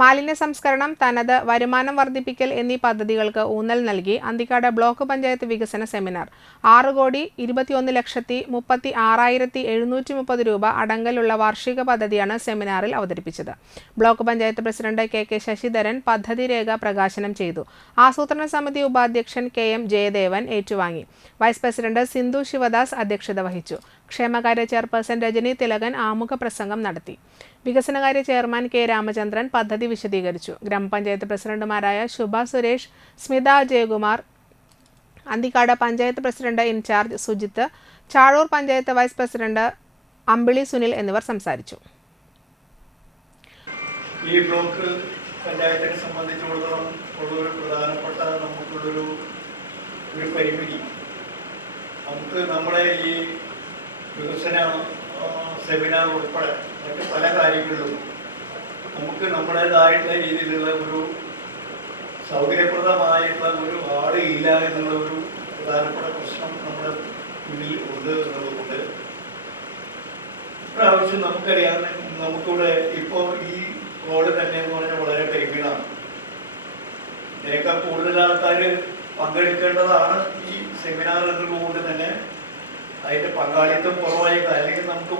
മാലിന്യ സംസ്കരണം തനത് വരുമാനം വർദ്ധിപ്പിക്കൽ എന്നീ പദ്ധതികൾക്ക് ഊന്നൽ നൽകി അന്തിക്കാട് ബ്ലോക്ക് പഞ്ചായത്ത് വികസന സെമിനാർ. ആറ് കോടി ഇരുപത്തിയൊന്ന് ലക്ഷത്തി മുപ്പത്തി ആറായിരത്തി എഴുന്നൂറ്റി മുപ്പത് രൂപ അടങ്കലുള്ള വാർഷിക പദ്ധതിയാണ് സെമിനാറിൽ അവതരിപ്പിച്ചത്. Block panchayat president K K Sasidharan പദ്ധതി രേഖ പ്രകാശനം ചെയ്തു. ആസൂത്രണ സമിതി ഉപാധ്യക്ഷൻ കെ എം ജയദേവൻ ഏറ്റുവാങ്ങി. വൈസ് പ്രസിഡന്റ് സിന്ധു ശിവദാസ് അധ്യക്ഷത വഹിച്ചു. ക്ഷേമകാര്യ ചെയർപേഴ്സൺ രജനി തിലകൻ ആമുഖ പ്രസംഗം നടത്തി. വികസനകാര്യ ചെയർമാൻ കെ രാമചന്ദ്രൻ പദ്ധതി വിശദീകരിച്ചു. ഗ്രാമപഞ്ചായത്ത് പ്രസിഡന്റുമാരായ Shubha Suresh Smitha Jayakumar Anthikad panchayat president in charge Sujith Chazhur panchayat vice president Ambili Sunil എന്നിവർ സംസാരിച്ചു. ഈ ബ്ലോക്ക് പഞ്ചായത്തിനെ സംബന്ധിച്ചിടത്തോളം ഉള്ളൊരു പ്രധാനപ്പെട്ട നമുക്കുള്ളൊരു ഒരു പരിമിതി. നമുക്ക് നമ്മുടെ ഈ വികസന സെമിനാർ ഉൾപ്പെടെ മറ്റ് പല കാര്യങ്ങളിലും നമുക്ക് നമ്മുടേതായിട്ടുള്ള രീതിയിലുള്ള ഒരു സൗകര്യപ്രദമായിട്ടുള്ള ഒരു ആട് ഇല്ല എന്നുള്ള ഒരു പ്രധാനപ്പെട്ട പ്രശ്നം നമ്മുടെ മുന്നിൽ ഉണ്ട് എന്നുള്ളതുകൊണ്ട് പ്രാവശ്യം നമുക്കറിയാം നമുക്കിവിടെ ഇപ്പോൾ ഈ റോഡ് തന്നെ എന്ന് പറഞ്ഞാൽ വളരെ പരിമിതമാണ്. ഇതിനേക്കാൾ കൂടുതൽ ആൾക്കാർ പങ്കെടുക്കേണ്ടതാണ് ഈ സെമിനാർ എന്നുള്ളതുകൊണ്ട് തന്നെ. അതിന്റെ പങ്കാളിത്തം കുറവായിട്ട് അല്ലെങ്കിൽ നമുക്ക്